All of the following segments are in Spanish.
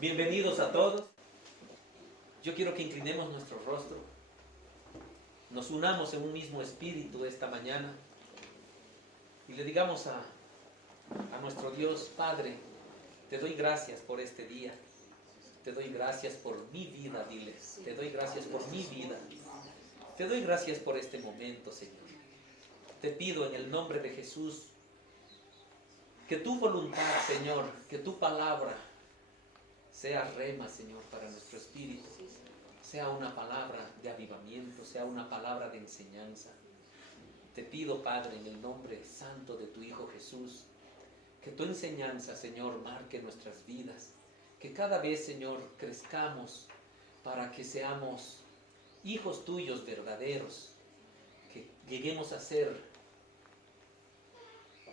Bienvenidos a todos. Yo quiero que inclinemos nuestro rostro, nos unamos en un mismo espíritu esta mañana y le digamos a nuestro Dios: Padre, te doy gracias por este día, te doy gracias por mi vida, diles, te doy gracias por mi vida, te doy gracias por este momento, Señor. Te pido en el nombre de Jesús que tu voluntad, Señor, que tu palabra sea rema, Señor, para nuestro espíritu, sea una palabra de avivamiento, sea una palabra de enseñanza. Te pido, Padre, en el nombre santo de tu Hijo Jesús, que tu enseñanza, Señor, marque nuestras vidas, que cada vez, Señor, crezcamos para que seamos hijos tuyos verdaderos, que lleguemos a ser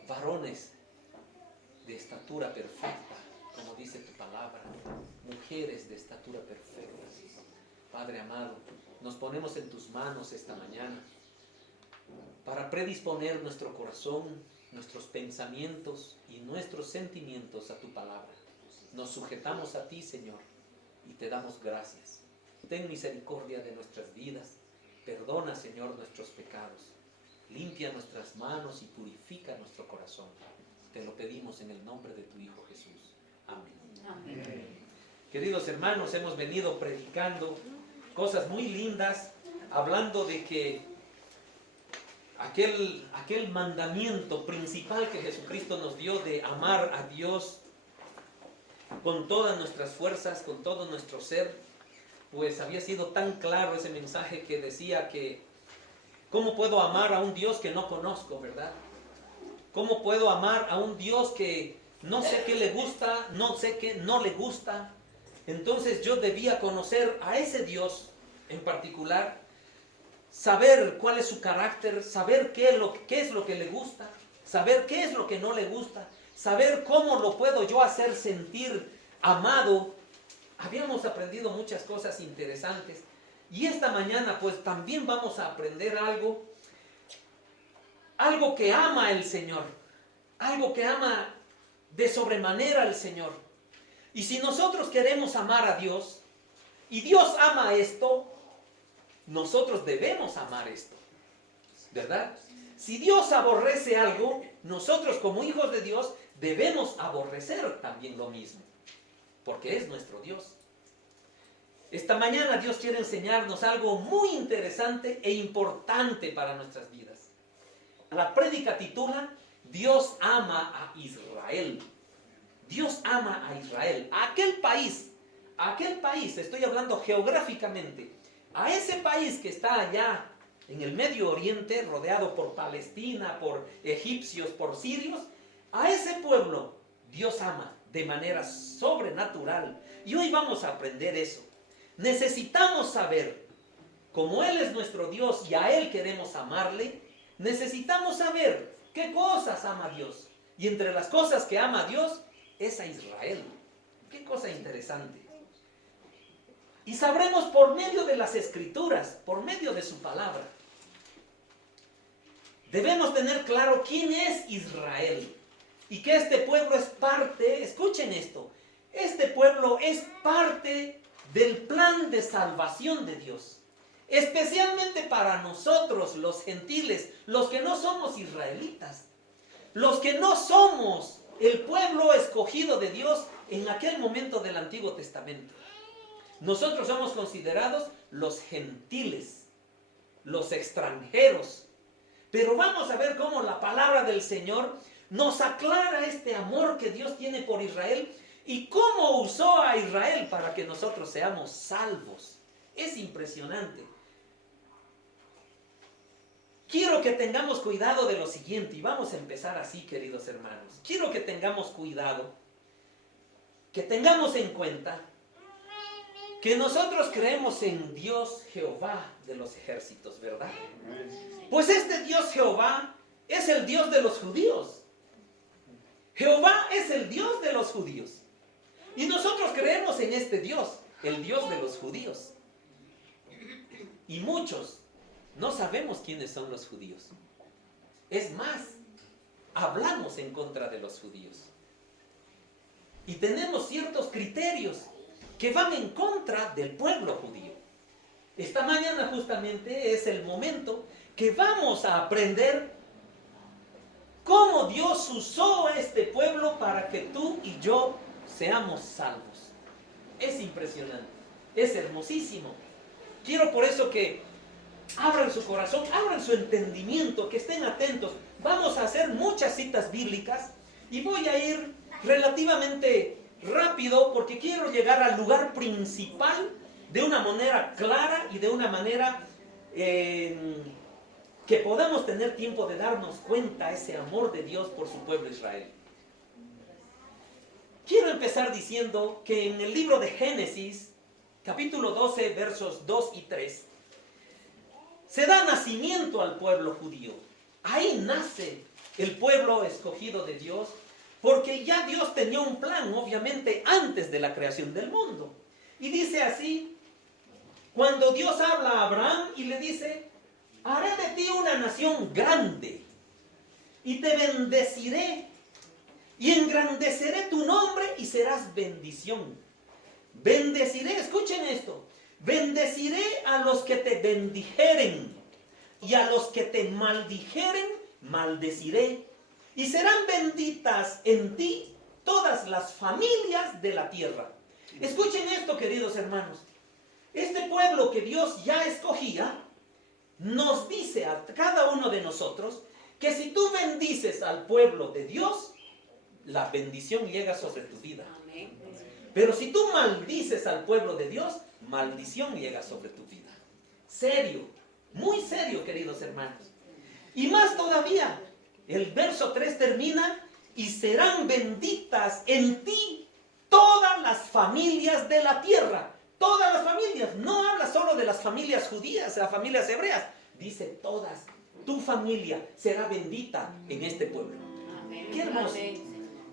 varones de estatura perfecta, como dice tu palabra, mujeres de estatura perfecta. Padre amado, nos ponemos en tus manos esta mañana para predisponer nuestro corazón, nuestros pensamientos y nuestros sentimientos a tu palabra. Nos sujetamos a ti, Señor, y te damos gracias. Ten misericordia de nuestras vidas, perdona, Señor, nuestros pecados, limpia nuestras manos y purifica nuestro corazón. Te lo pedimos en el nombre de tu Hijo Jesús. Amén. Amén. Queridos hermanos, hemos venido predicando cosas muy lindas, hablando de que aquel mandamiento principal que Jesucristo nos dio de amar a Dios con todas nuestras fuerzas, con todo nuestro ser, pues había sido tan claro ese mensaje que decía que ¿cómo puedo amar a un Dios que no conozco, verdad? ¿Cómo puedo amar a un Dios que no sé qué le gusta, no sé qué no le gusta? Entonces yo debía conocer a ese Dios en particular, saber cuál es su carácter, saber qué es lo que le gusta, saber qué es lo que no le gusta, saber cómo lo puedo yo hacer sentir amado. Habíamos aprendido muchas cosas interesantes y esta mañana pues también vamos a aprender algo que ama el Señor, algo que ama de sobremanera al Señor. Y si nosotros queremos amar a Dios y Dios ama esto, nosotros debemos amar esto, ¿verdad? Si Dios aborrece algo, nosotros como hijos de Dios debemos aborrecer también lo mismo, porque es nuestro Dios. Esta mañana Dios quiere enseñarnos algo muy interesante e importante para nuestras vidas. La prédica titula Dios ama a Israel. Dios ama a Israel, a aquel país, estoy hablando geográficamente, a ese país que está allá en el Medio Oriente, rodeado por Palestina, por egipcios, por sirios. A ese pueblo Dios ama de manera sobrenatural. Y hoy vamos a aprender eso. Necesitamos saber, como Él es nuestro Dios y a Él queremos amarle, necesitamos saber qué cosas ama Dios. Y entre las cosas que ama Dios es a Israel. Qué cosa interesante. Y sabremos por medio de las Escrituras, por medio de su palabra. Debemos tener claro quién es Israel y que este pueblo es parte, escuchen esto, este pueblo es parte del plan de salvación de Dios. Especialmente para nosotros los gentiles, los que no somos israelitas, los que no somos el pueblo escogido de Dios en aquel momento del Antiguo Testamento. Nosotros somos considerados los gentiles, los extranjeros. Pero vamos a ver cómo la palabra del Señor nos aclara este amor que Dios tiene por Israel y cómo usó a Israel para que nosotros seamos salvos. Es impresionante. Quiero que tengamos cuidado de lo siguiente, y vamos a empezar así, queridos hermanos. Quiero que tengamos cuidado, que tengamos en cuenta que nosotros creemos en Dios Jehová de los ejércitos, ¿verdad? Pues este Dios Jehová es el Dios de los judíos. Jehová es el Dios de los judíos. Y nosotros creemos en este Dios, el Dios de los judíos. Y muchos no sabemos quiénes son los judíos. Es más, hablamos en contra de los judíos. y tenemos ciertos criterios que van en contra del pueblo judío. Esta mañana justamente es el momento que vamos a aprender cómo Dios usó a este pueblo para que tú y yo seamos salvos. Es impresionante, es hermosísimo. Quiero por eso que abran su corazón, abran su entendimiento, que estén atentos. Vamos a hacer muchas citas bíblicas y voy a ir relativamente rápido porque quiero llegar al lugar principal de una manera clara y de una manera que podamos tener tiempo de darnos cuenta ese amor de Dios por su pueblo Israel. Quiero empezar diciendo que en el libro de Génesis, capítulo 12, versos 2 y 3, se da nacimiento al pueblo judío. Ahí nace el pueblo escogido de Dios, porque ya Dios tenía un plan, obviamente, antes de la creación del mundo. Y dice así, cuando Dios habla a Abraham y le dice, haré de ti una nación grande, y te bendeciré, y engrandeceré tu nombre, y serás bendición. Bendeciré, escuchen esto, bendeciré a los que te bendijeren, y a los que te maldijeren, maldeciré. Y serán benditas en ti todas las familias de la tierra. Escuchen esto, queridos hermanos. Este pueblo que Dios ya escogía, nos dice a cada uno de nosotros, que si tú bendices al pueblo de Dios, la bendición llega sobre tu vida. Pero si tú maldices al pueblo de Dios, maldición llega sobre tu vida. Serio, muy serio, queridos hermanos. Y más todavía, el verso 3 termina, y serán benditas en ti todas las familias de la tierra. Todas las familias. No habla solo de las familias judías, las familias hebreas. Dice todas. Tu familia será bendita en este pueblo. Amén. Qué hermoso.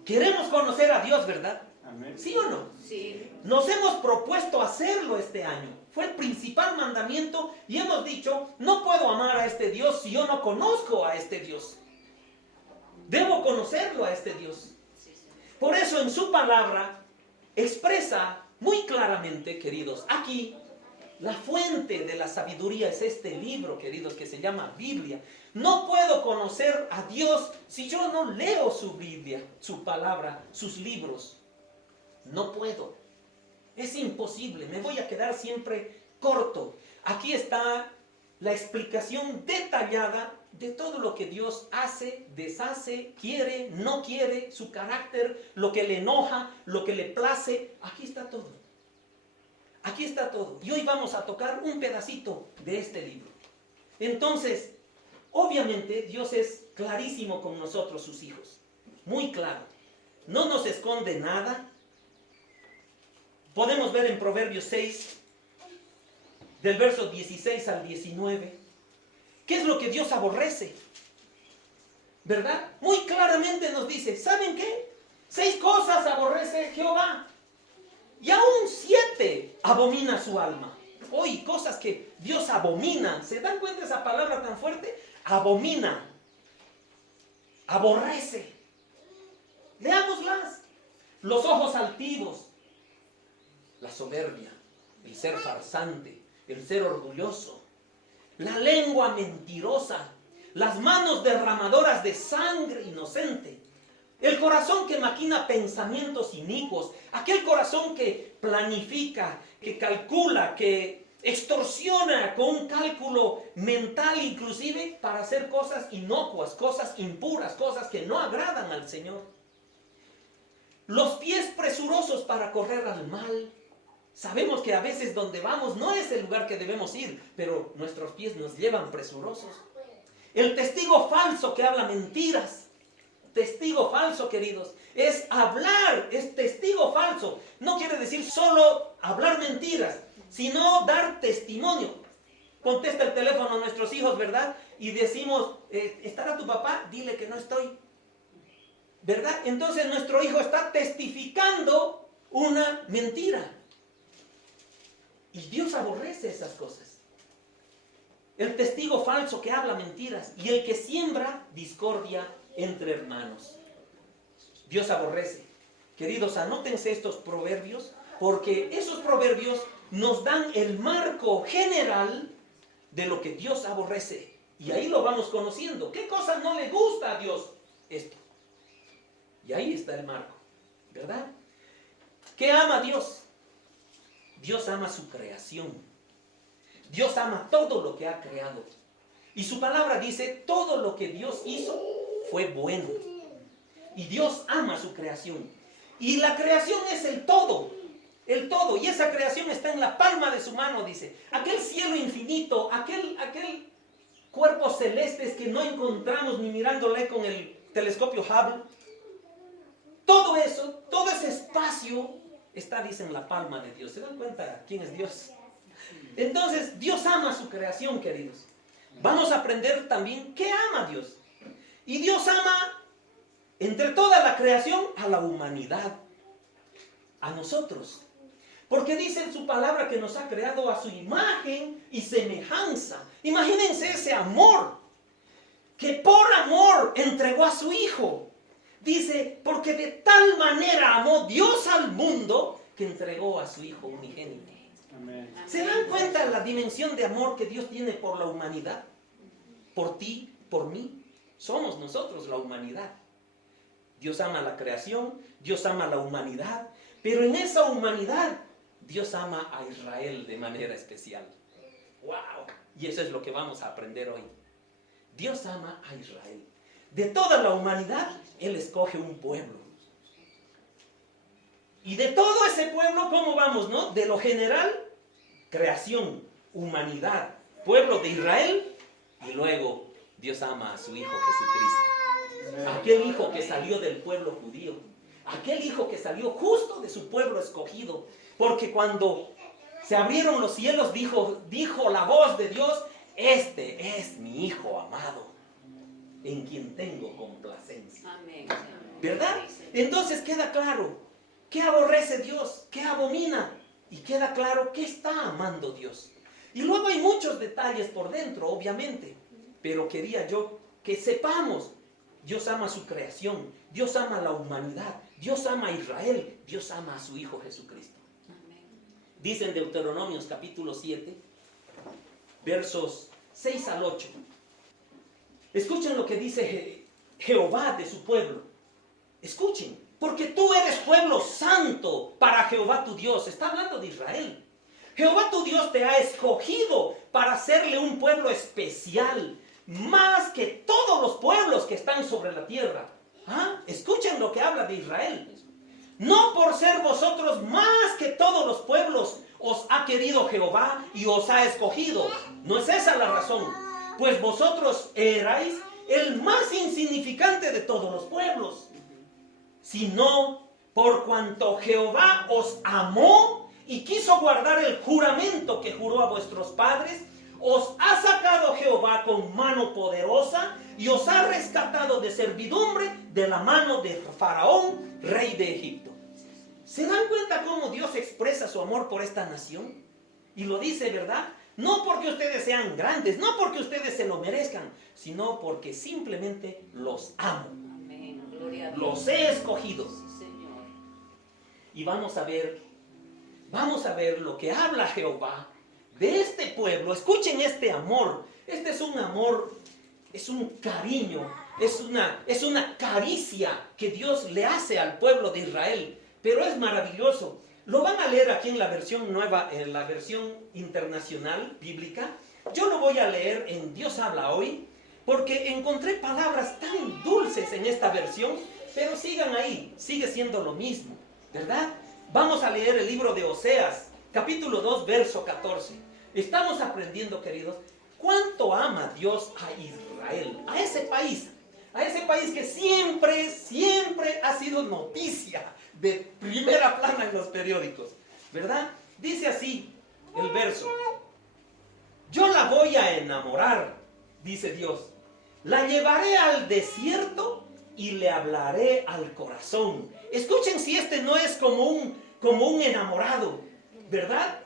Queremos conocer a Dios, ¿verdad? Amén. ¿Sí o no? Sí. Nos hemos propuesto hacerlo este año. Fue el principal mandamiento y hemos dicho, no puedo amar a este Dios si yo no conozco a este Dios. Debo conocerlo a este Dios. Por eso en su palabra expresa muy claramente, queridos, aquí la fuente de la sabiduría es este libro, queridos, que se llama Biblia. No puedo conocer a Dios si yo no leo su Biblia, su palabra, sus libros. No puedo. Es imposible. Me voy a quedar siempre corto. Aquí está la explicación detallada de todo lo que Dios hace, deshace, quiere, no quiere, su carácter, lo que le enoja, lo que le place. Aquí está todo. Aquí está todo. Y hoy vamos a tocar un pedacito de este libro. Entonces, obviamente Dios es clarísimo con nosotros, sus hijos. Muy claro. No nos esconde nada. Podemos ver en Proverbios 6, del verso 16 al 19, ¿qué es lo que Dios aborrece? ¿Verdad? Muy claramente nos dice, ¿saben qué? 6 cosas aborrece Jehová. Y aún 7 abomina su alma. Hoy, cosas que Dios abomina. ¿Se dan cuenta de esa palabra tan fuerte? Abomina. Aborrece. Leámoslas. Los ojos altivos. La soberbia. El ser farsante. El ser orgulloso. La lengua mentirosa. Las manos derramadoras de sangre inocente. El corazón que maquina pensamientos inicuos, aquel corazón que planifica, que calcula, que extorsiona con un cálculo mental inclusive para hacer cosas inocuas, cosas impuras, cosas que no agradan al Señor. Los pies presurosos para correr al mal. Sabemos que a veces donde vamos no es el lugar que debemos ir, pero nuestros pies nos llevan presurosos. El testigo falso que habla mentiras. Testigo falso, queridos, es hablar, es testigo falso. No quiere decir solo hablar mentiras, sino dar testimonio. Contesta el teléfono a nuestros hijos, ¿verdad? Y decimos, ¿estará tu papá? Dile que no estoy. ¿Verdad? Entonces nuestro hijo está testificando una mentira. Y Dios aborrece esas cosas. El testigo falso que habla mentiras y el que siembra discordia entre hermanos. Dios aborrece. Queridos, anótense estos proverbios, porque esos proverbios nos dan el marco general de lo que Dios aborrece. Y ahí lo vamos conociendo. ¿Qué cosa no le gusta a Dios? Esto. Y ahí está el marco, ¿verdad? ¿Qué ama Dios? Dios ama su creación. Dios ama todo lo que ha creado. Y su palabra dice, todo lo que Dios hizo fue bueno. Y Dios ama su creación. Y la creación es el todo. El todo. Y esa creación está en la palma de su mano, dice. Aquel cielo infinito, aquel cuerpos celestes que no encontramos ni mirándole con el telescopio Hubble. Todo eso, todo ese espacio está, dice, en la palma de Dios. ¿Se dan cuenta quién es Dios? Entonces, Dios ama su creación, queridos. Vamos a aprender también qué ama Dios. Y Dios ama, entre toda la creación, a la humanidad. A nosotros. Porque dice en su palabra que nos ha creado a su imagen y semejanza. Imagínense ese amor. Que por amor entregó a su Hijo. Dice, porque de tal manera amó Dios al mundo que entregó a su Hijo unigénito. Amén. ¿Se dan cuenta la dimensión de amor que Dios tiene por la humanidad? Por ti, por mí. Somos nosotros la humanidad. Dios ama la creación, Dios ama la humanidad, pero en esa humanidad Dios ama a Israel de manera especial. ¡Wow! Y eso es lo que vamos a aprender hoy. Dios ama a Israel. De toda la humanidad, Él escoge un pueblo. Y de todo ese pueblo, ¿cómo vamos, no? De lo general, creación, humanidad, pueblo de Israel, y luego Dios ama a su Hijo Jesucristo. Aquel Hijo que salió del pueblo judío. Aquel Hijo que salió justo de su pueblo escogido. Porque cuando se abrieron los cielos, dijo la voz de Dios, este es mi Hijo amado, en quien tengo complacencia. Amén. ¿Verdad? Entonces queda claro qué aborrece Dios, qué abomina, y queda claro qué está amando Dios. Y luego hay muchos detalles por dentro, obviamente, pero quería yo que sepamos, Dios ama su creación, Dios ama la humanidad, Dios ama a Israel, Dios ama a su Hijo Jesucristo. Dice en Deuteronomios capítulo 7, versos 6 al 8. Escuchen lo que dice Jehová de su pueblo. Escuchen, porque tú eres pueblo santo para Jehová tu Dios. Está hablando de Israel. Jehová tu Dios te ha escogido para hacerle un pueblo especial, más que todos los pueblos que están sobre la tierra. ¿Ah? Escuchen lo que habla de Israel. No por ser vosotros más que todos los pueblos os ha querido Jehová y os ha escogido. No es esa la razón. Pues vosotros erais el más insignificante de todos los pueblos, sino por cuanto Jehová os amó y quiso guardar el juramento que juró a vuestros padres, os ha sacado Jehová con mano poderosa y os ha rescatado de servidumbre de la mano de Faraón, rey de Egipto. ¿Se dan cuenta cómo Dios expresa su amor por esta nación? Y lo dice, ¿verdad? No porque ustedes sean grandes, no porque ustedes se lo merezcan, sino porque simplemente los amo. Amén. Gloria a Dios. Los he escogido. Sí, Señor. Y vamos a ver lo que habla Jehová de este pueblo. Escuchen este amor. Este es un amor, es un cariño, es una caricia que Dios le hace al pueblo de Israel. Pero es maravilloso. Lo van a leer aquí en la versión nueva, en la versión internacional bíblica. Yo lo voy a leer en Dios habla hoy, porque encontré palabras tan dulces en esta versión, pero sigan ahí, sigue siendo lo mismo, ¿verdad? Vamos a leer el libro de Oseas, capítulo 2, verso 14. Estamos aprendiendo, queridos, cuánto ama Dios a Israel, a ese país que siempre ha sido noticia de primera plana en los periódicos, ¿verdad? Dice así el verso: yo la voy a enamorar, dice Dios, la llevaré al desierto y le hablaré al corazón. Escuchen si este no es como un enamorado, ¿verdad?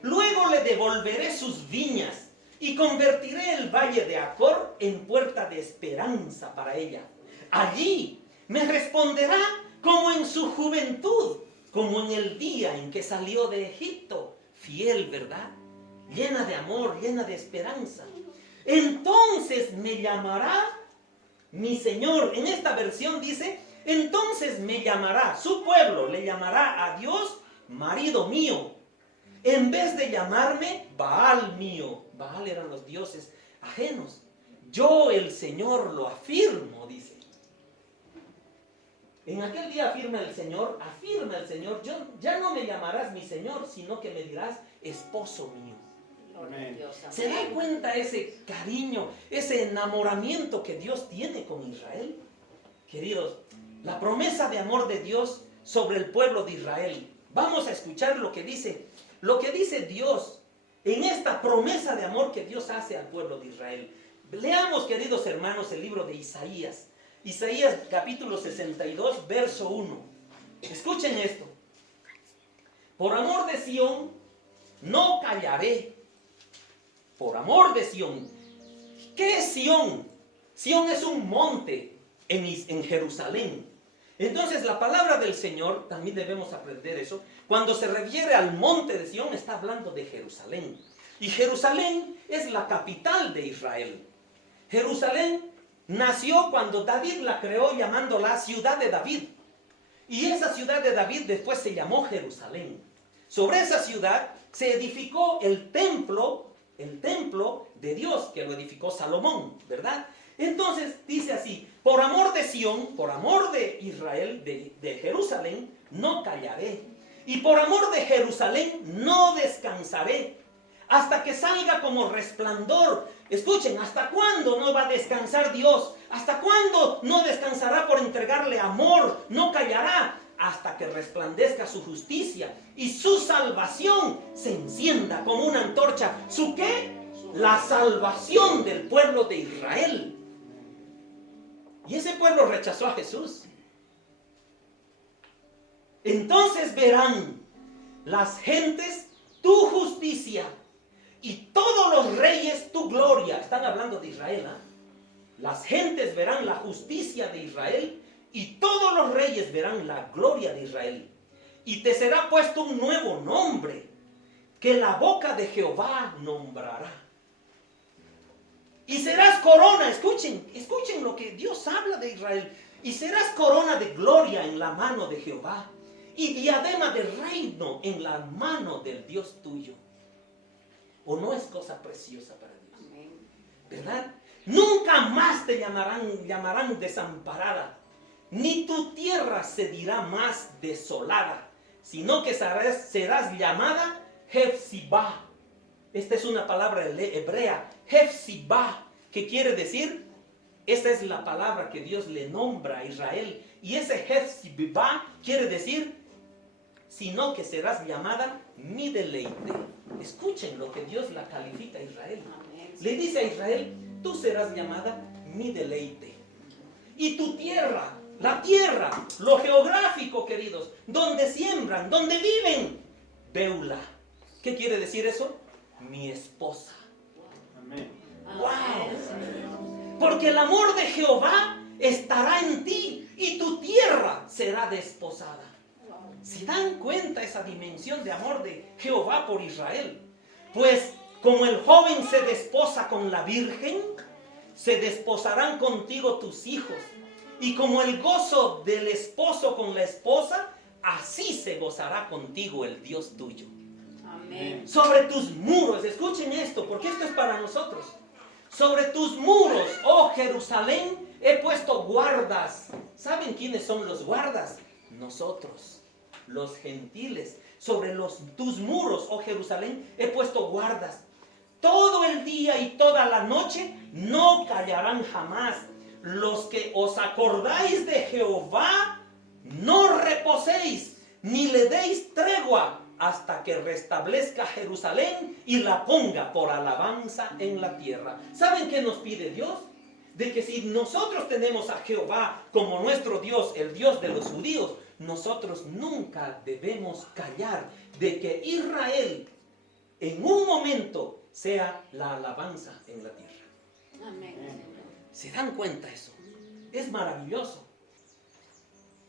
Luego le devolveré sus viñas y convertiré el valle de Acor en puerta de esperanza para ella. Allí me responderá como en su juventud, como en el día en que salió de Egipto. Fiel, ¿verdad? Llena de amor, llena de esperanza. Entonces me llamará mi Señor. En esta versión dice, entonces me llamará, su pueblo le llamará a Dios marido mío, en vez de llamarme Baal mío. Baal eran los dioses ajenos. Yo el Señor lo afirmo, dice. En aquel día afirma el Señor, ya no me llamarás mi Señor, sino que me dirás esposo mío. Amén. ¿Se da cuenta ese cariño, ese enamoramiento que Dios tiene con Israel? Queridos, la promesa de amor de Dios sobre el pueblo de Israel. Vamos a escuchar lo que dice Dios en esta promesa de amor que Dios hace al pueblo de Israel. Leamos, queridos hermanos, el libro de Isaías. Isaías capítulo 62, verso 1. Escuchen esto. Por amor de Sión, no callaré. Por amor de Sión. ¿Qué es Sión? Sión es un monte en Jerusalén. Entonces la palabra del Señor, también debemos aprender eso, cuando se refiere al monte de Sión está hablando de Jerusalén. Y Jerusalén es la capital de Israel. Jerusalén nació cuando David la creó llamándola ciudad de David. Y esa ciudad de David después se llamó Jerusalén. Sobre esa ciudad se edificó el templo de Dios, que lo edificó Salomón, ¿verdad? Entonces dice así, por amor de Sión, por amor de Israel, de Jerusalén, no callaré. Y por amor de Jerusalén no descansaré, hasta que salga como resplandor. Escuchen, ¿hasta cuándo no va a descansar Dios? ¿Hasta cuándo no descansará por entregarle amor? No callará hasta que resplandezca su justicia y su salvación se encienda como una antorcha. ¿Su qué? La salvación del pueblo de Israel. Y ese pueblo rechazó a Jesús. Entonces verán las gentes tu justicia y todos los reyes tu gloria. Están hablando de Israel, ¿eh? Las gentes verán la justicia de Israel y todos los reyes verán la gloria de Israel. Y te será puesto un nuevo nombre que la boca de Jehová nombrará. Y serás corona, escuchen lo que Dios habla de Israel. Y serás corona de gloria en la mano de Jehová y diadema de reino en la mano del Dios tuyo. ¿O no es cosa preciosa para Dios? ¿Verdad? Nunca más te llamarán desamparada, ni tu tierra se dirá más desolada, sino que serás llamada Hefzibah. Esta es una palabra hebrea, Hefzibah, que quiere decir, esta es la palabra que Dios le nombra a Israel. Y ese Hefzibah quiere decir, sino que serás llamada mi deleite. Escuchen lo que Dios la califica a Israel. Le dice a Israel, tú serás llamada mi deleite. Y tu tierra, la tierra, lo geográfico, queridos, donde siembran, donde viven, Beula. ¿Qué quiere decir eso? Mi esposa. Amén. ¡Wow! Porque el amor de Jehová estará en ti y tu tierra será desposada. ¿Se dan cuenta esa dimensión de amor de Jehová por Israel? Pues como el joven se desposa con la virgen, se desposarán contigo tus hijos. Y como el gozo del esposo con la esposa, así se gozará contigo el Dios tuyo. Amén. Sobre tus muros, escuchen esto, porque esto es para nosotros. Sobre tus muros, oh Jerusalén, he puesto guardas. ¿Saben quiénes son los guardas? Nosotros, los gentiles. Sobre tus muros, oh Jerusalén, he puesto guardas. Todo el día y toda la noche no callarán jamás. Los que os acordáis de Jehová, no reposéis, ni le deis tregua, hasta que restablezca Jerusalén y la ponga por alabanza en la tierra. ¿Saben qué nos pide Dios? De que si nosotros tenemos a Jehová como nuestro Dios, el Dios de los judíos, nosotros nunca debemos callar de que Israel en un momento sea la alabanza en la tierra. Amén. ¿Se dan cuenta eso? Es maravilloso.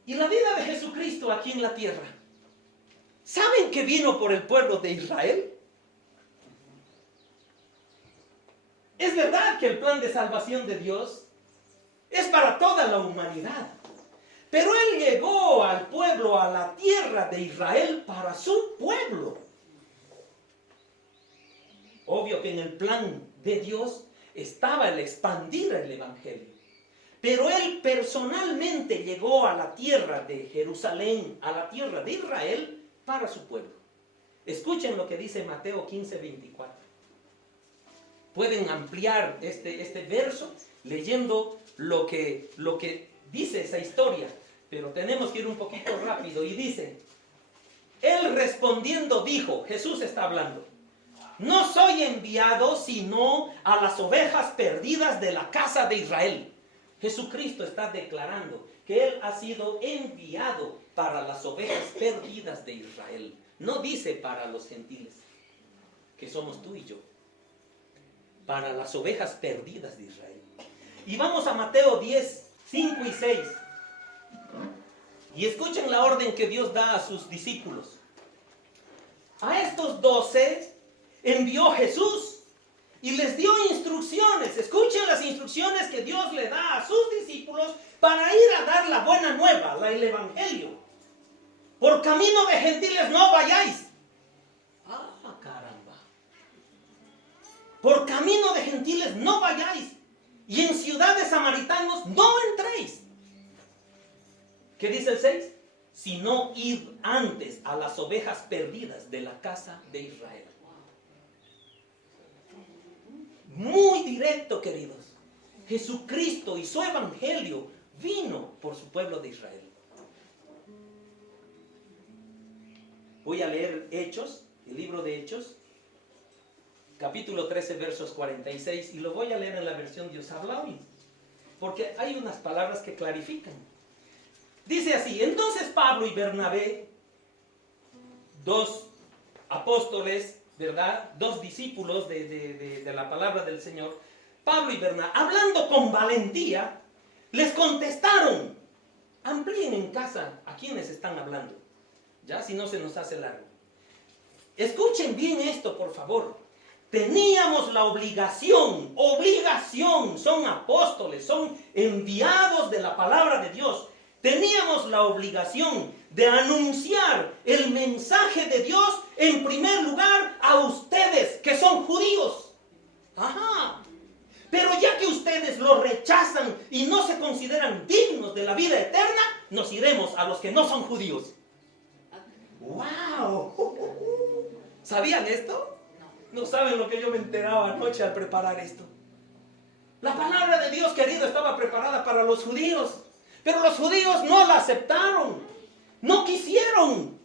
Y la vida de Jesucristo aquí en la tierra, ¿saben que vino por el pueblo de Israel? Es verdad que el plan de salvación de Dios es para toda la humanidad. Pero Él llegó al pueblo, a la tierra de Israel, para su pueblo. Obvio que en el plan de Dios estaba el expandir el evangelio. Pero Él personalmente llegó a la tierra de Jerusalén, a la tierra de Israel, para su pueblo. Escuchen lo que dice Mateo 15:24. Pueden ampliar este verso leyendo lo que dice esa historia. Pero tenemos que ir un poquito rápido. Y dice, Él respondiendo dijo, Jesús está hablando, no soy enviado sino a las ovejas perdidas de la casa de Israel. Jesucristo está declarando que Él ha sido enviado para las ovejas perdidas de Israel. No dice para los gentiles, que somos tú y yo. Para las ovejas perdidas de Israel. Y vamos a Mateo 10, 5 y 6. Y escuchen la orden que Dios da a sus discípulos. A estos 12 envió Jesús y les dio instrucciones. Escuchen las instrucciones que Dios le da a sus discípulos para ir a dar la buena nueva, el evangelio. Por camino de gentiles no vayáis. Ah, caramba. Por camino de gentiles no vayáis. Y en ciudades samaritanos no entréis. ¿Qué dice el 6? Sino id antes a las ovejas perdidas de la casa de Israel. Muy directo, queridos. Jesucristo y su evangelio vino por su pueblo de Israel. Voy a leer Hechos, el libro de Hechos, capítulo 13, versos 46, y lo voy a leer en la versión Dios habla hoy, porque hay unas palabras que clarifican. Dice así, entonces Pablo y Bernabé, dos apóstoles, ¿verdad? Dos discípulos de la palabra del Señor, Pablo y Bernabé, hablando con valentía, les contestaron. Amplíen en casa a quienes están hablando, ya si no se nos hace largo. Escuchen bien esto, por favor. Teníamos la obligación, son apóstoles, son enviados de la palabra de Dios. Teníamos la obligación de anunciar el mensaje de Dios en primer lugar a ustedes que son judíos. Ajá. Pero ya que ustedes lo rechazan y no se consideran dignos de la vida eterna, nos iremos a los que no son judíos. ¡Wow! ¿Sabían esto? No saben lo que yo me enteraba anoche al preparar esto. La palabra de Dios, querido, estaba preparada para los judíos. Pero los judíos no la aceptaron. No quisieron.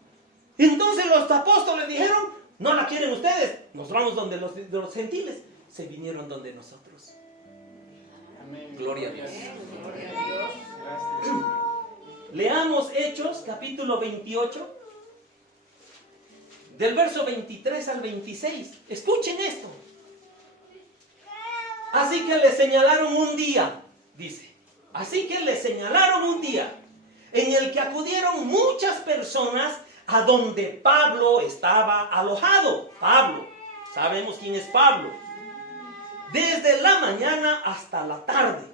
Entonces los apóstoles dijeron, no la quieren ustedes. Nos vamos donde los gentiles. Se vinieron donde nosotros. Amén. Gloria a Dios. Gloria a Dios. Gracias. Leamos Hechos, capítulo 28. Del verso 23 al 26. Escuchen esto. Así que le señalaron un día, dice. Así que le señalaron un día en el que acudieron muchas personas a donde Pablo estaba alojado. Pablo, sabemos quién es Pablo. Desde la mañana hasta la tarde,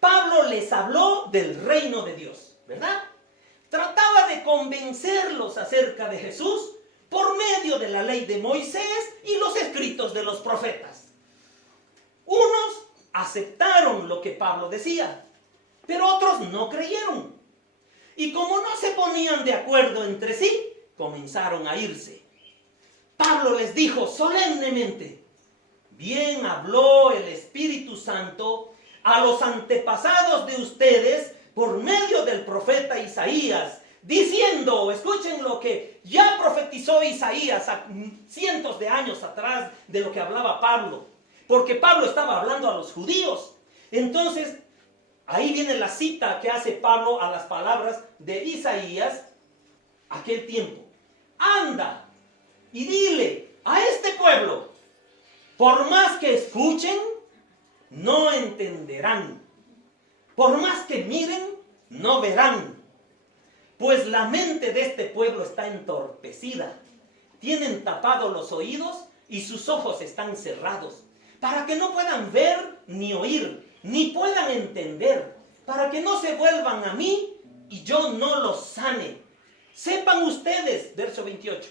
Pablo les habló del reino de Dios, ¿verdad? Trataba de convencerlos acerca de Jesús por medio de la ley de Moisés y los escritos de los profetas. Unos aceptaron lo que Pablo decía, pero otros no creyeron. Y como no se ponían de acuerdo entre sí, comenzaron a irse. Pablo les dijo solemnemente, bien habló el Espíritu Santo a los antepasados de ustedes por medio del profeta Isaías, diciendo, escuchen lo que ya profetizó Isaías a cientos de años atrás de lo que hablaba Pablo, porque Pablo estaba hablando a los judíos. Entonces, ahí viene la cita que hace Pablo a las palabras de Isaías aquel tiempo. Anda y dile a este pueblo, por más que escuchen, no entenderán. Por más que miren, no verán. pues la mente de este pueblo está entorpecida. Tienen tapados los oídos y sus ojos están cerrados, para que no puedan ver ni oír, ni puedan entender, para que no se vuelvan a mí y yo no los sane. Sepan ustedes, verso 28,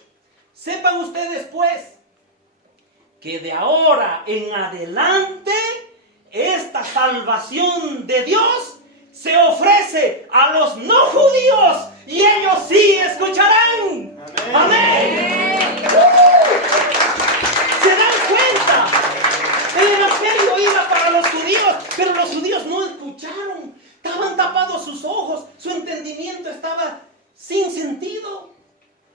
sepan ustedes pues, que de ahora en adelante esta salvación de Dios se ofrece a los no judíos y ellos sí escucharán. Amén. Amén. ¿Se dan cuenta? El evangelio iba para los judíos, pero los judíos no escucharon. Estaban tapados sus ojos, su entendimiento estaba sin sentido,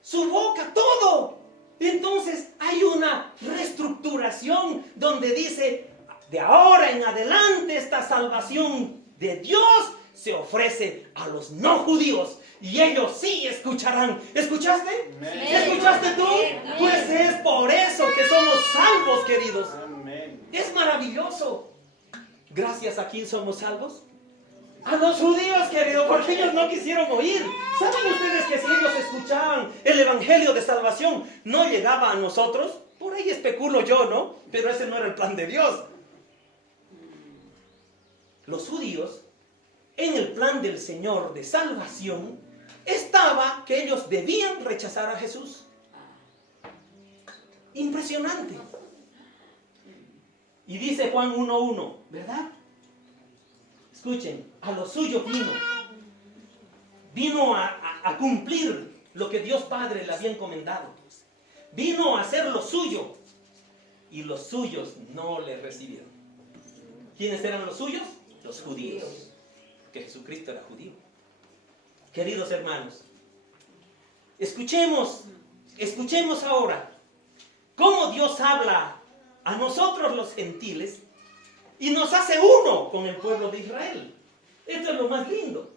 su boca, todo. Entonces hay una reestructuración donde dice, de ahora en adelante esta salvación de Dios se ofrece a los no judíos y ellos sí escucharán. ¿Escuchaste? Amén. ¿Escuchaste tú? Amén. Pues es por eso que somos salvos, queridos. Amén. Es maravilloso. Gracias a quién somos salvos. A los judíos, querido, porque ellos no quisieron oír. ¿Saben ustedes que si ellos escuchaban el evangelio de salvación, no llegaba a nosotros? Por ahí especulo yo, ¿no? Pero ese no era el plan de Dios. Los judíos, en el plan del Señor de salvación, estaba que ellos debían rechazar a Jesús. Impresionante. Y dice Juan 1:1, ¿verdad? Escuchen, a lo suyo vino a cumplir lo que Dios Padre le había encomendado. Vino a hacer lo suyo y los suyos no le recibieron. ¿Quiénes eran los suyos? Los judíos. Que Jesucristo era judío. Queridos hermanos, escuchemos ahora cómo Dios habla a nosotros los gentiles y nos hace uno con el pueblo de Israel. Esto es lo más lindo.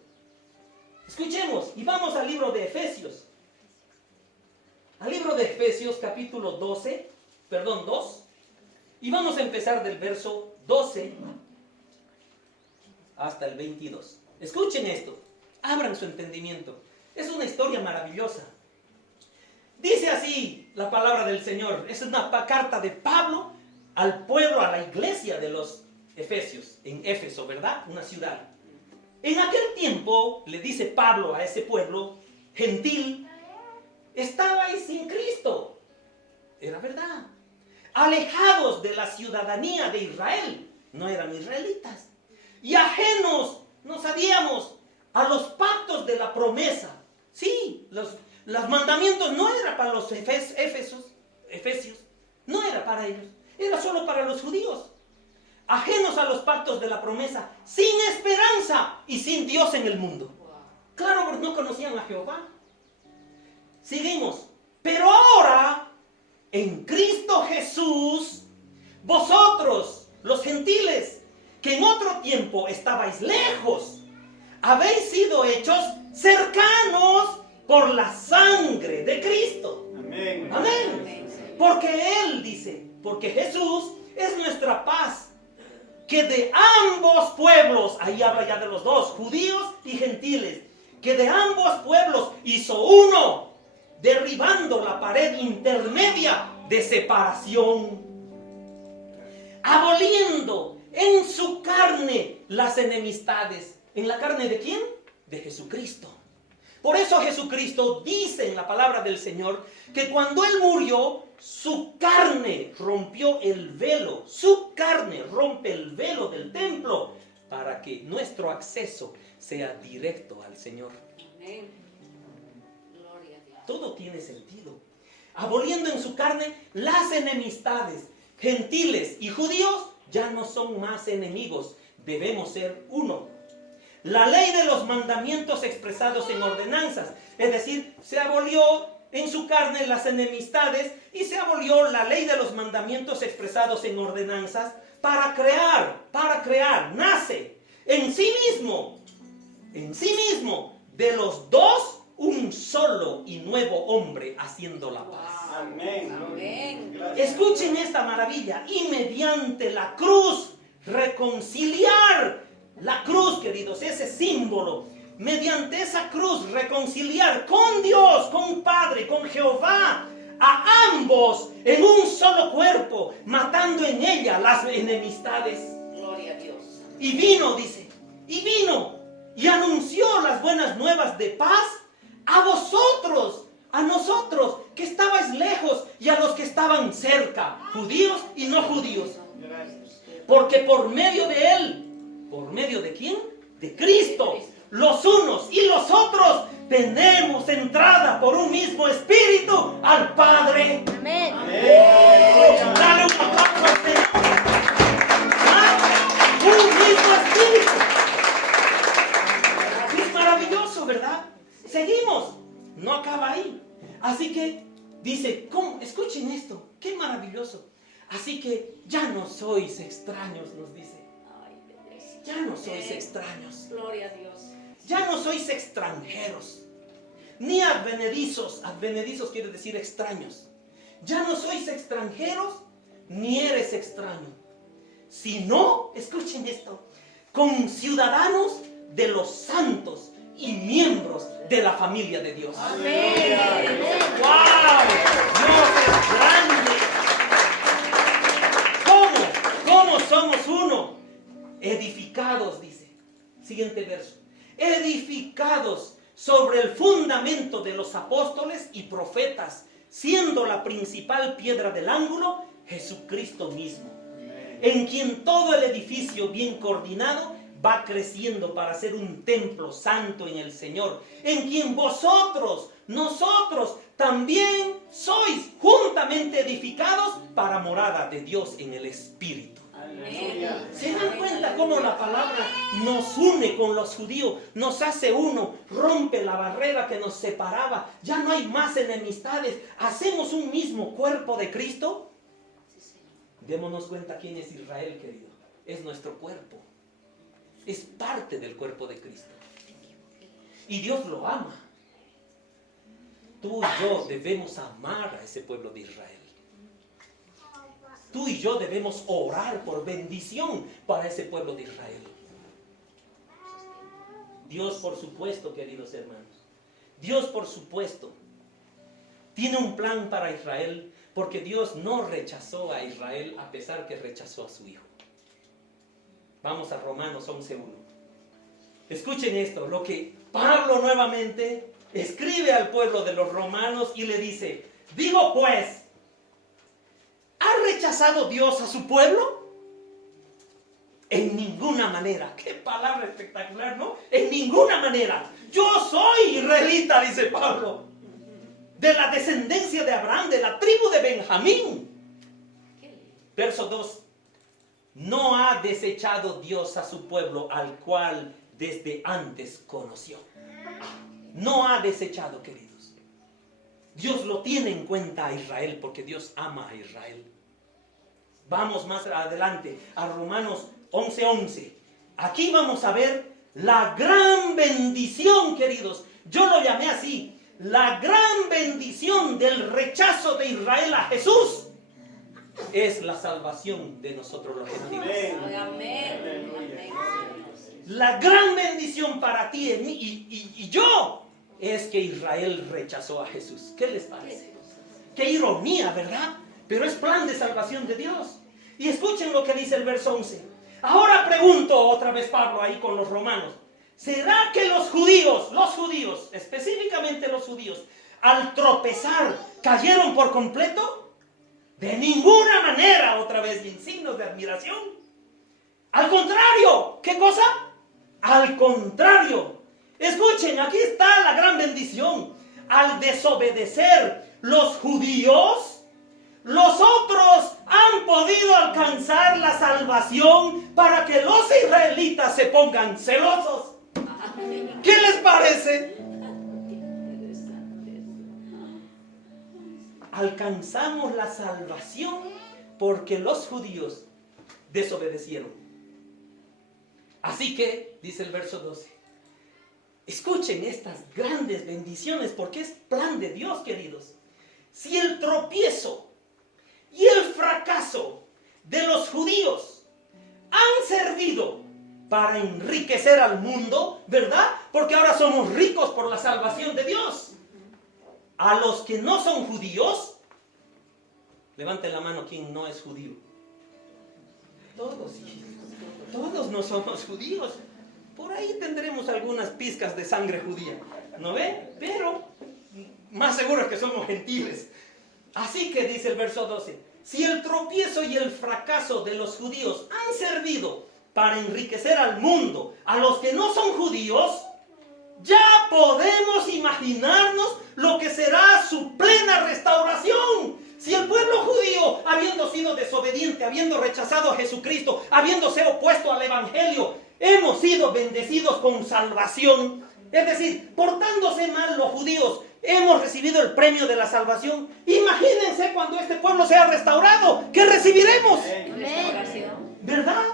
Escuchemos y vamos al libro de Efesios. Al libro de Efesios capítulo 2. Y vamos a empezar del verso 12 hasta el 22. Escuchen esto. Abran su entendimiento. Es una historia maravillosa. Dice así la palabra del Señor. Es una carta de Pablo al pueblo, a la iglesia de los Efesios, en Éfeso, ¿verdad? Una ciudad. En aquel tiempo, le dice Pablo a ese pueblo gentil, estabais sin Cristo. Era verdad. Alejados de la ciudadanía de Israel. No eran israelitas. Y ajenos, no sabíamos, a los pactos de la promesa. Sí, los mandamientos no eran para los efesios, no era para ellos. Era solo para los judíos. Ajenos a los pactos de la promesa, sin esperanza y sin Dios en el mundo. Claro, porque no conocían a Jehová. Seguimos. Pero ahora, en Cristo Jesús, vosotros, los gentiles, que en otro tiempo estabais lejos, habéis sido hechos cercanos por la sangre de Cristo. Amén. Amén. Porque Él dice, porque Jesús es nuestra paz, que de ambos pueblos, ahí habla ya de los dos, judíos y gentiles, que de ambos pueblos hizo uno, derribando la pared intermedia de separación, aboliendo en su carne las enemistades. ¿En la carne de quién? De Jesucristo. Por eso Jesucristo dice en la palabra del Señor que cuando Él murió, su carne rompió el velo. Su carne rompe el velo del templo para que nuestro acceso sea directo al Señor. Amén. Gloria a Dios. Todo tiene sentido. Aboliendo en su carne las enemistades. Gentiles y judíos ya no son más enemigos. Debemos ser uno. La ley de los mandamientos expresados en ordenanzas. Es decir, se abolió en su carne las enemistades y se abolió la ley de los mandamientos expresados en ordenanzas para crear, nace en sí mismo, de los dos, un solo y nuevo hombre haciendo la paz. Amén. Amén. Gracias. Escuchen esta maravilla. Y mediante la cruz reconciliar. La cruz, queridos, ese símbolo mediante esa cruz reconciliar con Dios, con Padre, con Jehová, a ambos en un solo cuerpo, matando en ella las enemistades. Gloria a Dios. Y vino, dice, y anunció las buenas nuevas de paz a vosotros, a nosotros que estabais lejos y a los que estaban cerca, judíos y no judíos. Gracias. Porque por medio de Él, ¿por medio de quién? De Cristo, los unos y los otros tenemos entrada por un mismo espíritu al Padre. Amén. Dale un aplauso al Señor. ¿Ah? Un mismo espíritu. Es maravilloso, ¿verdad? Seguimos. No acaba ahí. Así que dice, ¿cómo? Escuchen esto. Qué maravilloso. Así que ya no sois extraños, nos dice. Ay, belleza. Ya no sois extraños. Gloria a Dios. Ya no sois extranjeros, ni advenedizos. Advenedizos quiere decir extraños. Ya no sois extranjeros, ni eres extraño. Sino, escuchen esto, conciudadanos de los santos y miembros de la familia de Dios. Amén. ¡Wow! Dios es grande. ¿Cómo somos uno? Edificados, dice. Siguiente verso. Edificados sobre el fundamento de los apóstoles y profetas, siendo la principal piedra del ángulo Jesucristo mismo, en quien todo el edificio bien coordinado va creciendo para ser un templo santo en el Señor, en quien nosotros también sois juntamente edificados para morada de Dios en el Espíritu. Aleluya. ¿Se dan cuenta cómo la palabra nos une con los judíos? Nos hace uno, rompe la barrera que nos separaba. Ya no hay más enemistades. Hacemos un mismo cuerpo de Cristo. Sí, Señor. Démonos cuenta quién es Israel, querido. Es nuestro cuerpo. Es parte del cuerpo de Cristo. Y Dios lo ama. Tú y yo debemos amar a ese pueblo de Israel. Tú y yo debemos orar por bendición para ese pueblo de Israel. Dios, por supuesto, queridos hermanos, Dios, por supuesto, tiene un plan para Israel, porque Dios no rechazó a Israel a pesar que rechazó a su hijo. Vamos a Romanos 11:1. Escuchen esto, lo que Pablo nuevamente escribe al pueblo de los romanos y le dice, digo pues, ¿ha rechazado Dios a su pueblo? En ninguna manera. Qué palabra espectacular, ¿no? En ninguna manera. Yo soy israelita, dice Pablo, de la descendencia de Abraham, de la tribu de Benjamín. Verso 2. No ha desechado Dios a su pueblo, al cual desde antes conoció. No ha desechado, queridos. Dios lo tiene en cuenta a Israel porque Dios ama a Israel. Vamos más adelante a Romanos 11:11. Aquí vamos a ver la gran bendición, queridos. Yo lo llamé así. La gran bendición del rechazo de Israel a Jesús es la salvación de nosotros los gentiles. Amén. Amén. La gran bendición para ti y yo es que Israel rechazó a Jesús. ¿Qué les parece? Qué ironía, ¿verdad? Pero es plan de salvación de Dios. Y escuchen lo que dice el verso 11. Ahora pregunto otra vez Pablo ahí con los romanos. ¿Será que los judíos, específicamente los judíos, al tropezar, cayeron por completo? De ninguna manera, otra vez, y en signos de admiración. Al contrario, ¿qué cosa? Al contrario. Escuchen, aquí está la gran bendición. Al desobedecer los judíos, los otros han podido alcanzar la salvación para que los israelitas se pongan celosos. ¿Qué les parece? Alcanzamos la salvación porque los judíos desobedecieron. Así que, dice el verso 12, escuchen estas grandes bendiciones porque es plan de Dios, queridos. Si el tropiezo y el fracaso de los judíos han servido para enriquecer al mundo, ¿verdad? porque ahora somos ricos por la salvación de Dios. A los que no son judíos, levanten la mano quien no es judío. Todos no somos judíos. Por ahí tendremos algunas pizcas de sangre judía, ¿no ven? Pero más seguro es que somos gentiles. Así que dice el verso 12, si el tropiezo y el fracaso de los judíos han servido para enriquecer al mundo, a los que no son judíos, ya podemos imaginarnos lo que será su plena restauración. Si el pueblo judío, habiendo sido desobediente, habiendo rechazado a Jesucristo, habiéndose opuesto al evangelio, hemos sido bendecidos con salvación. Es decir, portándose mal los judíos, hemos recibido el premio de la salvación. Imagínense cuando este pueblo sea restaurado, ¿qué recibiremos? Restauración. ¿Verdad?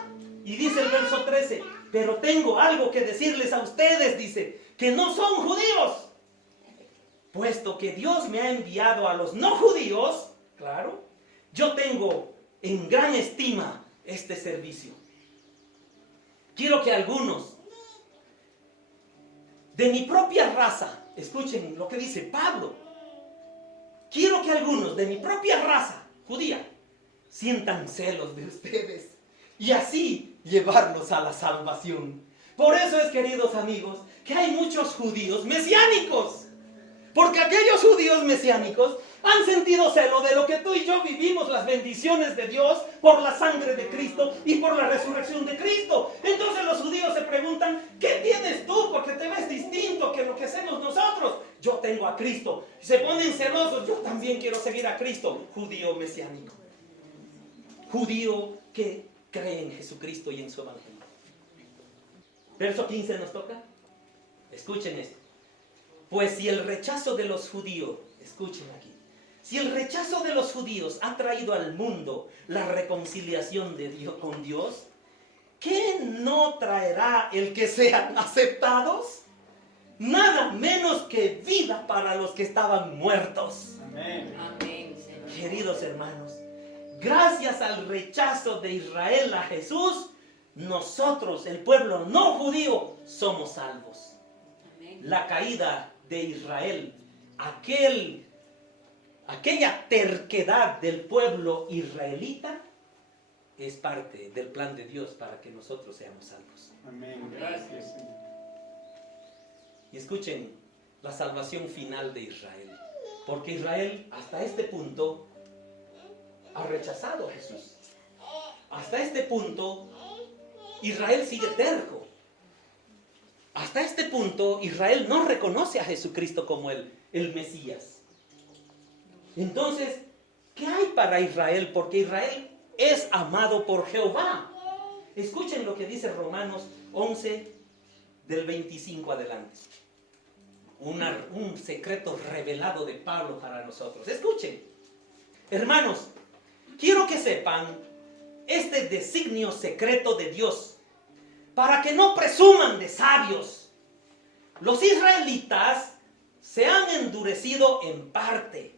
Y dice el verso 13, pero tengo algo que decirles a ustedes, dice, que no son judíos. Puesto que Dios me ha enviado a los no judíos, claro, yo tengo en gran estima este servicio. Quiero que algunos de mi propia raza, escuchen lo que dice Pablo, quiero que algunos de mi propia raza judía sientan celos de ustedes y así llevarlos a la salvación. Por eso es, queridos amigos, que hay muchos judíos mesiánicos. Porque aquellos judíos mesiánicos han sentido celo de lo que tú y yo vivimos, las bendiciones de Dios por la sangre de Cristo y por la resurrección de Cristo. Entonces los judíos se preguntan, ¿qué tienes tú? Porque te ves distinto que lo que hacemos nosotros. Yo tengo a Cristo. Se ponen celosos, yo también quiero seguir a Cristo. Judío mesiánico. Judío que cree en Jesucristo y en su evangelio. Verso 15 nos toca. Escuchen esto. Pues si el rechazo de los judíos, escuchen aquí, si el rechazo de los judíos ha traído al mundo la reconciliación de Dios con Dios, ¿qué no traerá el que sean aceptados? Nada menos que vida para los que estaban muertos. Amén. Amén, Señor. Queridos hermanos, gracias al rechazo de Israel a Jesús, nosotros, el pueblo no judío, somos salvos. Amén. La caída de Israel, aquella terquedad del pueblo israelita, es parte del plan de Dios para que nosotros seamos salvos. Amén. Gracias, Señor. Y escuchen la salvación final de Israel, porque Israel hasta este punto ha rechazado a Jesús. Hasta este punto Israel sigue terco. Hasta este punto Israel no reconoce a Jesucristo como el Mesías. Entonces, ¿qué hay para Israel? Porque Israel es amado por Jehová. Escuchen lo que dice Romanos 11 del 25 adelante. Un secreto revelado de Pablo para nosotros. Escuchen, hermanos, quiero que sepan este designio secreto de Dios, para que no presuman de sabios. Los israelitas se han endurecido en parte,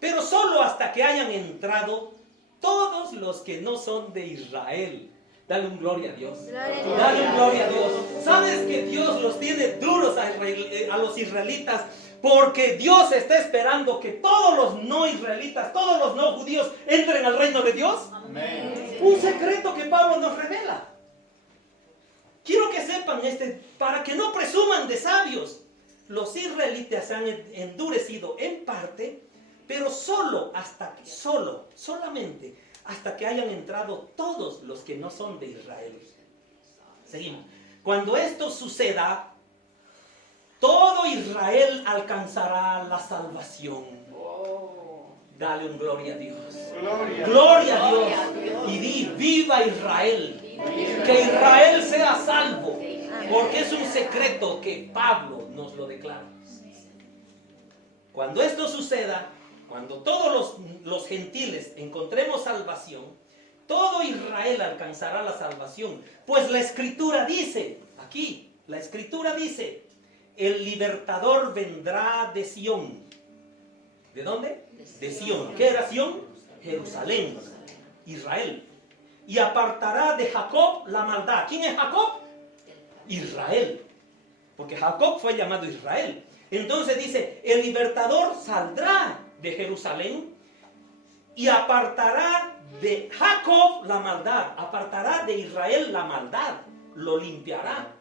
pero solo hasta que hayan entrado todos los que no son de Israel. Dale un gloria a Dios. Dale un gloria a Dios. ¿Sabes que Dios los tiene duros a los israelitas? Porque Dios está esperando que todos los no israelitas, todos los no judíos entren al reino de Dios. Amén. Un secreto que Pablo nos revela. Quiero que sepan para que no presuman de sabios. Los israelitas se han endurecido en parte, pero solamente hasta que hayan entrado todos los que no son de Israel. Seguimos. Cuando esto suceda, todo Israel alcanzará la salvación. Dale un gloria a Dios. Gloria. Gloria a Gloria a Dios. Dios. Y di, viva Israel. Que Israel sea salvo. Porque es un secreto que Pablo nos lo declara. Cuando esto suceda, cuando todos los gentiles encontremos salvación, todo Israel alcanzará la salvación. Pues la Escritura dice, aquí, la Escritura dice, el libertador vendrá de Sión. ¿De dónde? De Sión. ¿Qué era Sión? Jerusalén, Israel. Y apartará de Jacob la maldad. ¿Quién es Jacob? Israel. porque Jacob fue llamado Israel. Entonces dice, el libertador saldrá de Jerusalén y apartará de Jacob la maldad, apartará de Israel la maldad, lo limpiará.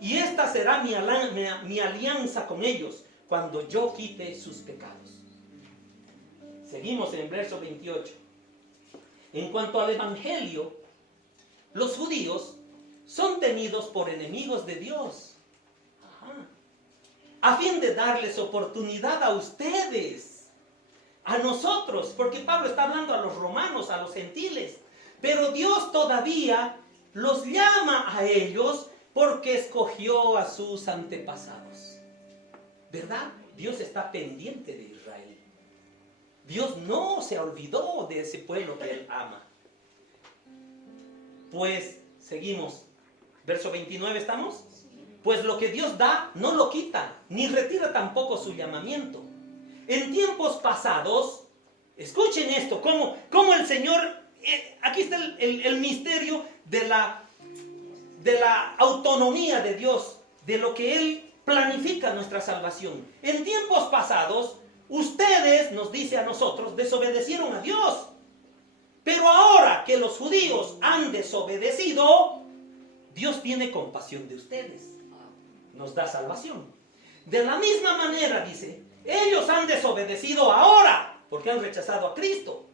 Y esta será mi alianza con ellos cuando yo quite sus pecados. Seguimos en el verso 28. En cuanto al evangelio, los judíos son tenidos por enemigos de Dios. Ajá. A fin de darles oportunidad a ustedes, a nosotros, porque Pablo está hablando a los romanos, a los gentiles, pero Dios todavía los llama a ellos porque escogió a sus antepasados. ¿Verdad? Dios está pendiente de Israel. Dios no se olvidó de ese pueblo que Él ama. Pues seguimos. Verso 29, ¿estamos? Pues lo que Dios da, no lo quita, ni retira tampoco su llamamiento. En tiempos pasados, escuchen esto, cómo el Señor, aquí está el misterio de la autonomía de Dios, de lo que Él planifica nuestra salvación. En tiempos pasados, ustedes, nos dice a nosotros, desobedecieron a Dios. Pero ahora que los judíos han desobedecido, Dios tiene compasión de ustedes. Nos da salvación. De la misma manera, dice, ellos han desobedecido ahora porque han rechazado a Cristo.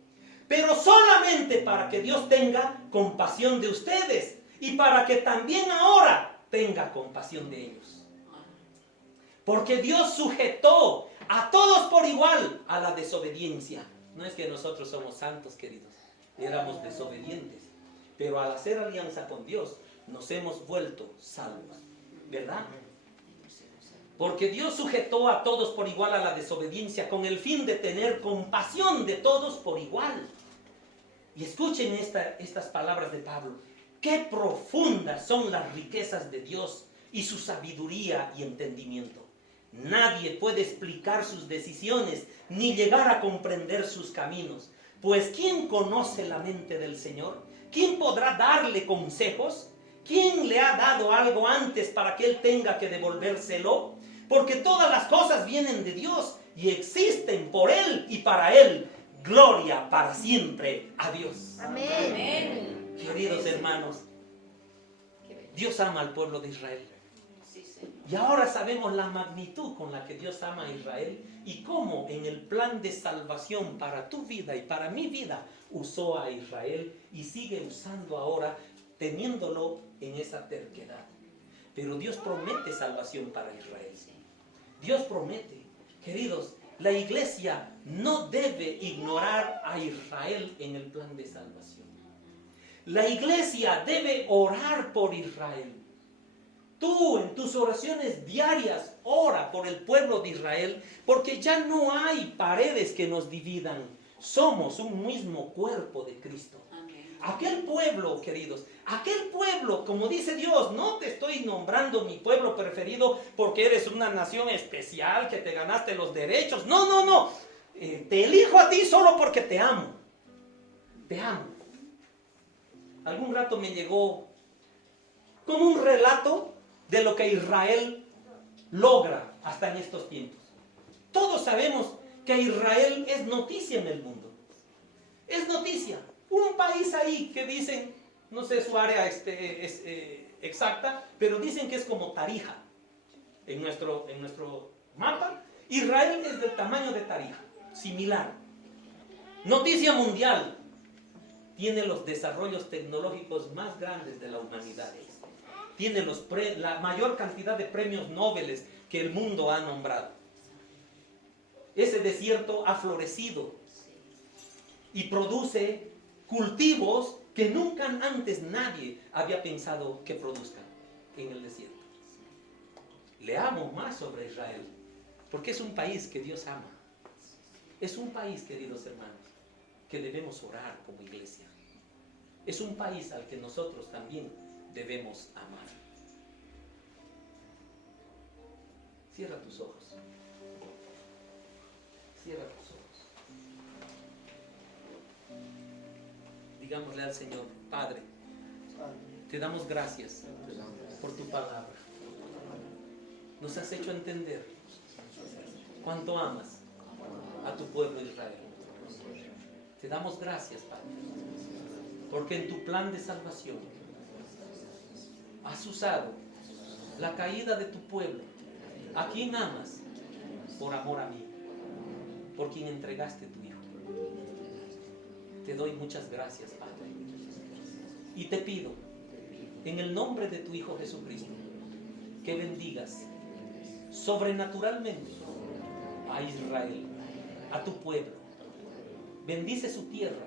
Pero solamente para que Dios tenga compasión de ustedes y para que también ahora tenga compasión de ellos. Porque Dios sujetó a todos por igual a la desobediencia. No es que nosotros somos santos, queridos. Éramos desobedientes. Pero al hacer alianza con Dios, nos hemos vuelto salvos. ¿Verdad? Porque Dios sujetó a todos por igual a la desobediencia con el fin de tener compasión de todos por igual. Y escuchen estas palabras de Pablo. Qué profundas son las riquezas de Dios y su sabiduría y entendimiento. Nadie puede explicar sus decisiones ni llegar a comprender sus caminos. Pues ¿quién conoce la mente del Señor? ¿Quién podrá darle consejos? ¿Quién le ha dado algo antes para que Él tenga que devolvérselo? Porque todas las cosas vienen de Dios y existen por Él y para Él. Gloria para siempre a Dios. Amén. Queridos hermanos, Dios ama al pueblo de Israel. Sí, Señor. Y ahora sabemos la magnitud con la que Dios ama a Israel y cómo en el plan de salvación para tu vida y para mi vida usó a Israel y sigue usando ahora teniéndolo en esa terquedad. Pero Dios promete salvación para Israel. Dios promete. Queridos, la iglesia no debe ignorar a Israel en el plan de salvación. La iglesia debe orar por Israel. Tú en tus oraciones diarias ora por el pueblo de Israel, porque ya no hay paredes que nos dividan. Somos un mismo cuerpo de Cristo. Amén. Aquel pueblo, queridos, aquel pueblo, como dice Dios, no te estoy nombrando mi pueblo preferido porque eres una nación especial, que te ganaste los derechos. No, no, no. Te elijo a ti solo porque te amo. Te amo. Algún rato me llegó como un relato de lo que Israel logra hasta en estos tiempos. Todos sabemos que Israel es noticia en el mundo. Es noticia. Un país ahí que dicen, no sé su área exacta, pero dicen que es como Tarija. En nuestro mapa, Israel es del tamaño de Tarija, similar. Noticia mundial. Tiene los desarrollos tecnológicos más grandes de la humanidad. Tiene la mayor cantidad de premios Nobel que el mundo ha nombrado. Ese desierto ha florecido y produce cultivos que nunca antes nadie había pensado que produzcan en el desierto. Leamos más sobre Israel, porque es un país que Dios ama. Es un país, queridos hermanos, que debemos orar como iglesia. Es un país al que nosotros también debemos amar. Cierra tus ojos. Cierra tus ojos. Digámosle al Señor, Padre, te damos gracias por tu palabra. nos has hecho entender cuánto amas a tu pueblo Israel. Te damos gracias, Padre, porque en tu plan de salvación has usado la caída de tu pueblo, a quien amas, por amor a mí, por quien entregaste tu Hijo. Te doy muchas gracias, Padre, y te pido, en el nombre de tu Hijo Jesucristo, que bendigas sobrenaturalmente a Israel, a tu pueblo. Bendice su tierra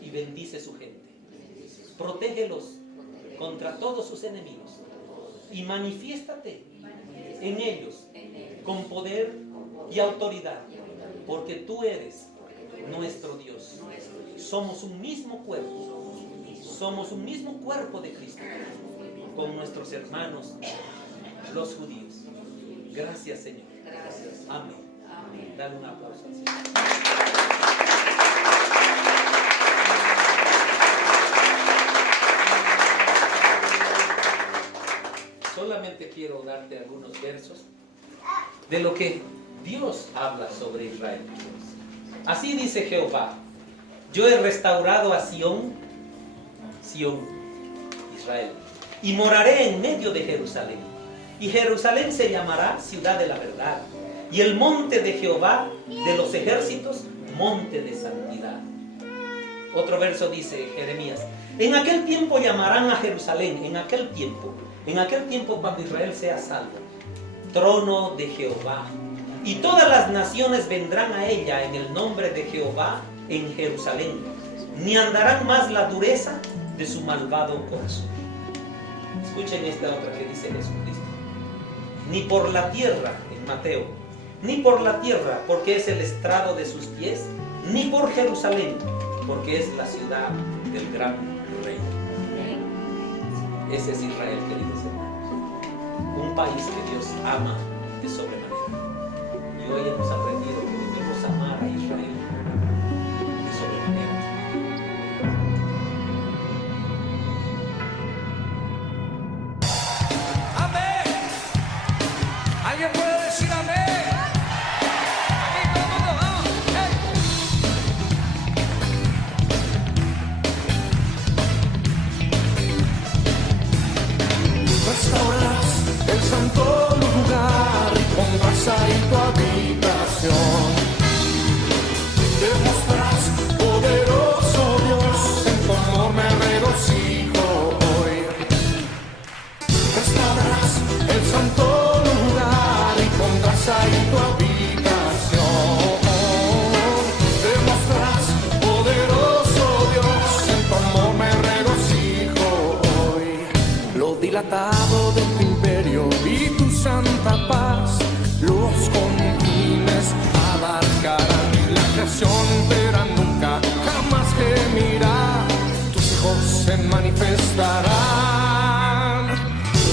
y bendice su gente. Protégelos contra todos sus enemigos y manifiéstate en ellos con poder y autoridad, porque tú eres nuestro Dios. Somos un mismo cuerpo, somos un mismo cuerpo de Cristo con nuestros hermanos los judíos. Gracias, Señor. Amén. Dale un aplauso al Señor. Solamente quiero darte algunos versos de lo que Dios habla sobre Israel. Así dice Jehová: yo he restaurado a Sión, Israel, y moraré en medio de Jerusalén. Y Jerusalén se llamará ciudad de la verdad, y el monte de Jehová de los ejércitos, monte de santidad. Otro verso dice Jeremías: en aquel tiempo llamarán a Jerusalén, en aquel tiempo cuando Israel sea salvo, trono de Jehová. Y todas las naciones vendrán a ella en el nombre de Jehová en Jerusalén, ni andarán más la dureza de su malvado corazón. Escuchen esta otra que dice Jesucristo: ni por la tierra, en Mateo, ni por la tierra, porque es el estrado de sus pies, ni por Jerusalén, porque es la ciudad del gran rey. Ese es Israel, queridos hermanos, un país que Dios ama de sobremanera. Y hoy hemos aprendido que debemos amar a Israel de sobremanera. Amén. ¿Alguien puede decir amén? Aquí todo el mundo, vamos. Restaurarás el santo lugar y pondrás ahí tu habitación. Demostrarás, poderoso Dios, en tu amor me regocijo hoy. Restaurarás el santo lugar y pondrás ahí tu habitación. Demostrarás, poderoso Dios, en tu amor me regocijo hoy. Lo dilatado de tu imperio y tu santa paz, los confines abarcarán. La creación entera nunca, jamás gemirá. Tus hijos se manifestarán.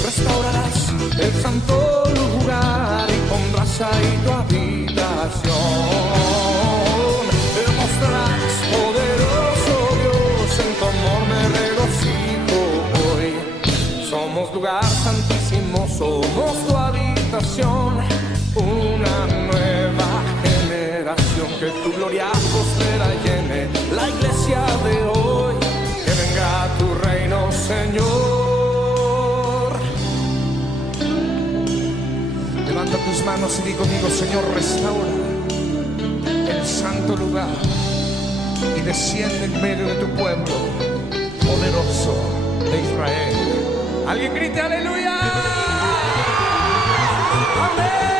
Restaurarás el santo lugar y pondrás ahí tu habitación. Demostrarás, poderoso Dios, en tu amor me regocijo hoy. Somos lugar santísimo, somos tu habitación. Una nueva generación, que tu gloria postera llene la iglesia de hoy. Que venga tu reino, Señor. Levanta tus manos y di conmigo: Señor, restaura el santo lugar y desciende en medio de tu pueblo poderoso de Israel. Alguien grite aleluya. Amén.